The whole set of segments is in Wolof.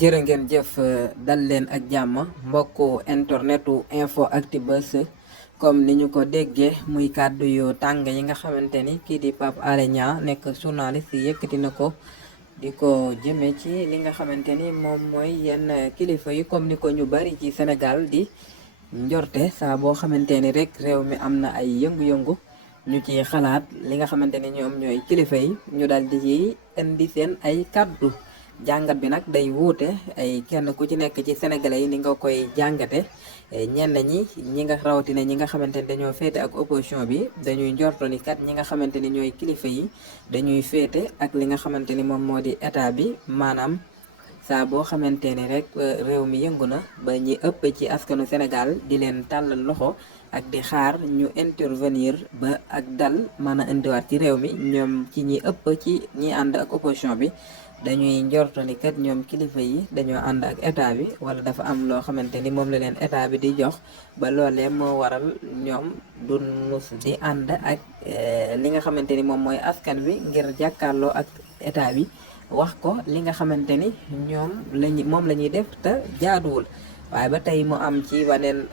jërë ngeen jëf dal leen ak jàmm mbokku internetu InfoActu Buzz comme ni ñu ko déggee muy kàddu yu tàng yi nga xamante ni kii di Pape Alé Niang nekk journaliste yëkkati na ko di ko jëme ci li nga xamante ni moom mooy yenn kilifa yi comme ni ko ñu bari ci Sénégal di njorte saa boo xamante ni rek réew mi am na ay yëngu-yëngu ñu ci xalaat li nga xamante ni ñoom ñooy kilifa yi ñu dal di ci indi seen ay kàddu jàngat bi nag day wuute ay kenn ku ci nekk ci sénégalais yi ni nga koy jàngate ñenn ñi nga rawatina ñi nga xamante ni dañoo féete ak opposition bi dañuy njorto ni kat ñi nga xamante ni ñooy kilifa yi dañuy féete ak li nga xamante ni moom moo di état bi maanaam saa boo xamante ni rek réew mi yëngu na ba ñi ëpp ci askanu Sénégal di leen tàllal loxo ak di xaar ñu intervenir ba ak dal mën a indiwaat ci réew mi ñoom ci ñi ëpp ci ñi ànd ak opposition bi dañuy njorto ni kat ñoom kilifa yi dañoo ànd ak état bi wala dafa am loo xamante ni moom la leen état bi di jox ba loolee moo waral ñoom du nus di ànd ak li nga xamante ni moom mooy askan wi ngir jàkkaarloo ak état bi wax ko li nga xamante ni ñoom moom la ñuy def te jaaduwul waaye ba tey mu am ci waneen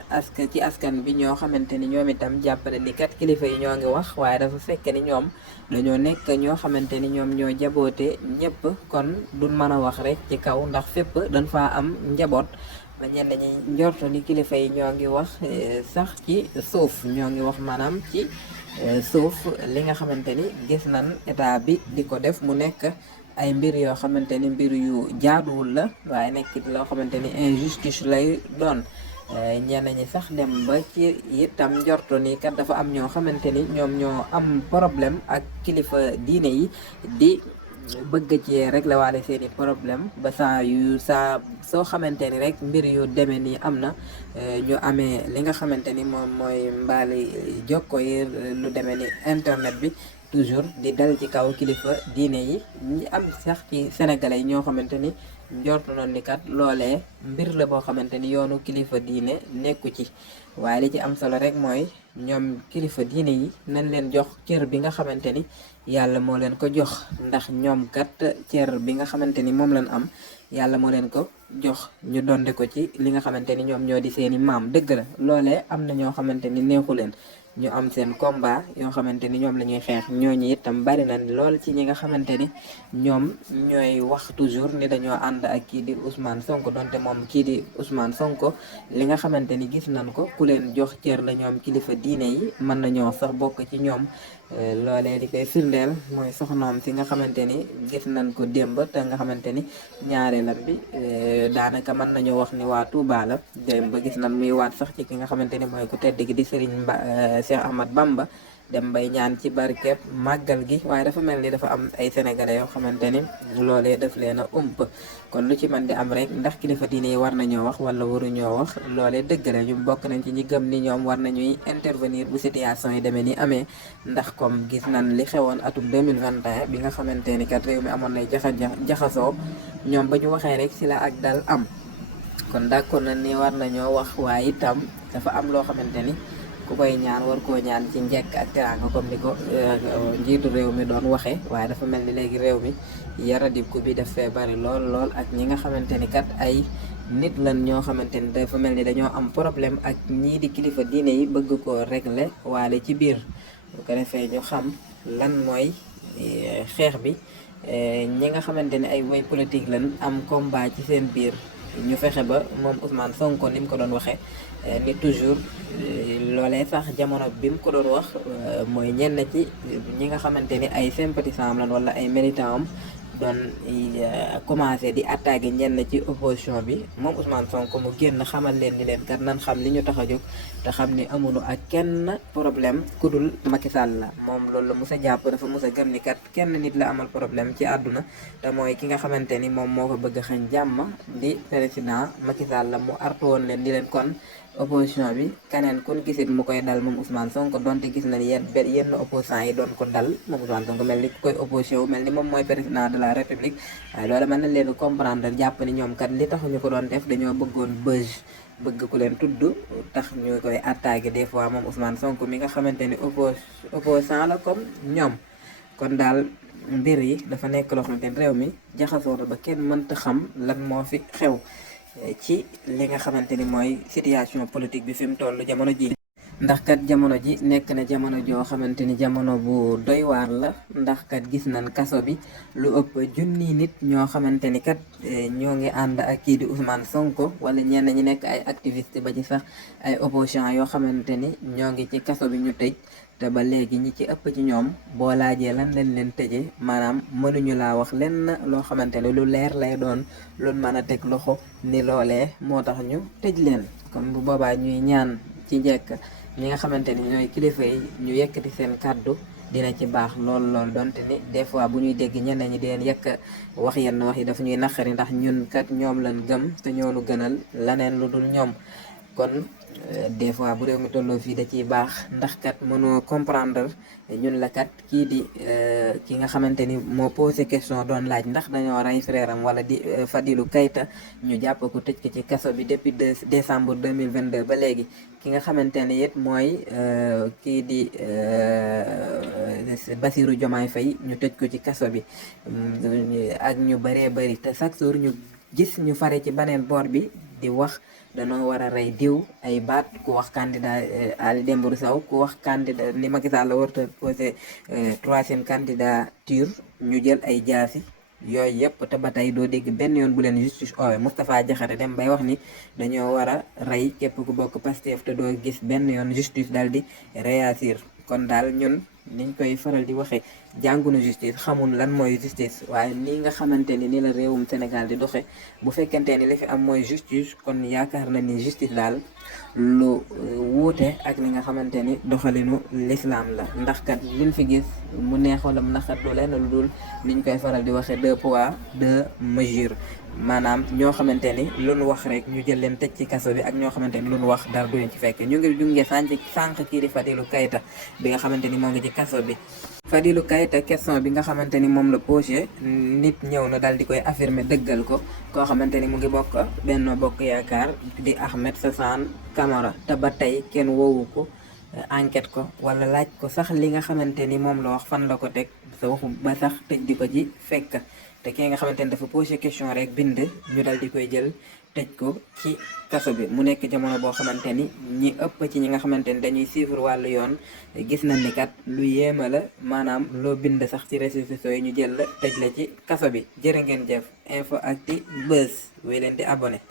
ci askan bi ñoo xamante ni ñoom itam jàppale ni kat kilifa yi ñoo ngi wax waaye dafa fekk ni ñoom dañoo nekk ñoo xamante ni ñoom ñoo jaboote ñëpp kon duñ mën a wax rek ci kaw ndax fépp dañ faa am njaboot ba ñenn ñi njorto ni kilifa yi ñoo ngi wax sax ci suuf ñoo ngi wax maanaam ci suuf li nga xamante ni gis nañ état bi di ko def mu nekk ay mbir yoo xamante ni mbir yu jaaduwul la waaye nekkit loo xamante ni injustice lay doon ñenn ñi sax dem ba ci itam njorto ni kat dafa am ñoo xamante ni ñoom ñoo am problème ak kilifa diine yi di bëgg ci régler waale seeni problème ba saa soo xamante ni rek mbir yu demee nii am na ñu amee li nga xamante ni moom mooy mbaali jokko yi lu demee ni internet bi toujours di dal ci kaw kilifa diine yi ñi am sax ci sénégalais yi ñoo xamante ni njort noonu ni kat loolee mbir la boo xamante ni yoonu kilifa diine nekku ci waaye li ci am solo rek mooy ñoom kilifa diine yi nañ leen jox cër bi nga xamante ni yàlla moo leen ko jox ndax ñoom kat cër bi nga xamante ni moom lañ am yàlla moo leen ko jox ñu donde ko ci li nga xamante ni ñoom ñoo di seeni maam dëgg la loolee am na ñoo xamante ni neexu leen ñu am seen combat yoo xamante ni ñoom la ñuy xeex ñooñu itam bari na lool ci ñi nga xamante ni ñoom ñooy wax toujours ni dañoo ànd ak kii di Ousmane Sonko donte moom kii di Ousmane Sonko li nga xamante ni gis nañ ko ku leen jox cër la ñoom kilifa diine yi mën nañoo sax bokk ci ñoom loolee di koy firndeel mooy soxnaam si nga xamante ni gis nañ ko démb te nga xamante ni ñaareelam bi daanaka mën nañoo wax ni waa Touba la démb gis nañ muy waat sax ci ki nga xamante ni mooy ku tedd gi di Serigne Cheikh Ahmad Bamba dem bay ñaan ci barkeeb màggal gi waaye dafa mel ni dafa am ay sénégalais yoo xamante ni loolee daf leen a ump kon lu ci mën di am rek ndax kilifa diine yi war nañoo wax wala waruñoo wax loolee dëgg la ñu bokk nañ ci ñi gëm ni ñoom war nañuy intervenir bu situation yi demee ni amee ndax comme gis nañ li xewoon atum 2021 bi nga xamante ni kat réew mi amoon nay jaxasoo ñoom ba ñu waxee rek ci la ak dal am kon d'accord nañ ni war nañoo wax waaye itam dafa am loo xamante ni ku koy ñaan war koo ñaan ci njekk ak teraanga comme ni ko njiitu réew mi doon waxee waaye dafa mel ni léegi réew mi yaradibku bi daf fee bari lool ak ñi nga xamante ni kat ay nit lan ñoo xamante ni dafa mel ni dañoo am problème ak ñii di kilifa diine yi bëgg koo régler waale ci biir bu ko defee ñu xam lan mooy xeex bi ñi nga xamante ni ay woy politique lan am combat ci seen biir ñu fexe ba moom Ousmane Sonko ni mu ko doon waxee ni toujours loolee sax jamono bi mu ko doon wax mooy ñenn ci ñi nga xamante ni ay sympathisants am lan wala ay militants am doon commencé di attaquer ñenn ci opposition bi moom Ousmane Sonko mu génn xamal leen ni leen kat nan xam li ñu tax a jóg te xam ni amuñu ak kenn problème ku dul Macky Sall la moom loolu la mos a jàpp dafa mos a gëm ni kat kenn nit la amal problème ci àdduna te mooy ki nga xamante ni moom moo ko bëgg xañ jàmm di président Macky Sall la mu artu woon leen di leen kon opposition bi keneen kun gisit mu koy dal moom Ousmane Sonko donte gis na ni yenn opposants yi doon ko dal moom Ousmane Sonko mel ni ku koy opposition wu mel ni moom mooy président de la république waaye loolu mën na leen comprendre jàpp ni ñoom kat li taxu ñu ko doon def dañoo bëggoon buzz bëgg ku leen tudd tax ñu koy attaqué des fois moom Ousmane Sonko mi nga xamante ni opposant la comme ñoom kon daal mbir yi dafa nekk loo xamante ni réew mi jaxasoo na ba kenn mënta xam lan moo fi xew ci li nga xamante ni mooy situation politique bi fi mu toll jamono ji. ndax kat jamono ji nekk na jamono joo xamante ni jamono bu doy waar la, ndax kat gis nañ kaso bi lu ëpp junni nit ñoo xamante ni kat ñoo ngi ànd ak kii di Ousmane Sonko, wala ñenn ñi nekk ay activiste ba ci sax ay opposition yoo xamante ni ñoo ngi ci kaso bi ñu tëj. te ba léegi ñi ci ëpp ci ñoom boo laajee lan lañ leen tëjee maanaam mënuñu laa wax lenn loo xamante ne lu leer lay doon lu mën a teg loxo ni loolee moo tax ñu tëj leen. kon bu boobaa ñuy ñaan ci njëkk ñi nga xamante ni ñooy kilifa yi ñu yëkkati seen kàddu dina ci baax lool donte ni des fois bu ñuy dégg ñeneen ñi di leen yekk wax yenn wax yi dafa ñuy naqari, ndax ñun kat ñoom lañ gëm te ñoonu gënal laneen lu dul ñoom. kon des fois bu réew mi tolloo fii da ciy baax, ndax kat mënoo comprendre ñun la kat kii di ki nga xamante ni moo posé question doon laaj ndax dañoo rey frère am wala di Fadilou Keita ñu jàpp ko tëj ko ci kaso bi depuis décembre 2022 ba léegi. ki nga xamante ni it mooy kii di Bassirou Diomaye Faye ñu tëj ko ci kaso bi ak ñu bëree bëri te chaque jour ñu gis ñu fare ci beneen boor bi di wax danoo war a rey diw ay baat, ku wax candidat Ali Dembourou Sow, ku wax candidat ni Macky Sall la warta posé troisième candidature ñu jël ay jaasi yooyu yëpp. te ba tey doo dégg benn yoon bu leen justice oowe. Moustapha Diakhaté dem bay wax ni dañoo war a rey képp ku bokk Pastef te doo gis benn yoon justice daal di réagir. kon daal ñun niñ koy faral di waxee jàngunu justice, xamul lan mooy justice, waaye nii nga xamante ni la réewum Sénégal di doxe bu fekkente ni li fi am mooy justice, kon yaakaar na ni justice daal lu wuute ak li nga xamante ni doxalinu l'islam la. ndax kat liñ fi gis mu neex wala mu naqat du leen lu dul niñ koy faral di waxee 2 poids 2 mesures. maanaam ñoo xamante ni lu nu wax rek ñu jël leen tëj ci kaso bi, ak ñoo xamante ni lu nu wax dara duñ ci fekk. ñu ngi jungee sànq kii di Fadilou Keita bi nga xamante ni moo ngi ci kaso bi. Fadilou Keita question bi nga xamante ni moom la posé, nit ñëw na daal di koy affirmer dëggal ko, koo xamante ni mu ngi bokk Benno Bokk Yaakaar di Ahmed Suzanne Camara. te ba tey kenn woowu ko enquête ko wala laaj ko sax li nga xamante ni moom la wax fan la ko teg sa waxu ba sax tëj di ko ci fekk. te ki nga xamante ni dafa posé question rek bind ñu dal di koy jël tëj ko ci kaso bi. mu nekk jamono boo xamante ni ñi ëpp ci ñi nga xamante ni dañuy suivre wàllu yoon gis nañ ni kat lu yéema la, maanaam loo bind sax ci réseaux sociaux yi ñu jël la tëj la ci kaso bi. jërë ngeen jëf. Info Actu Buzz wéy leen di abonné.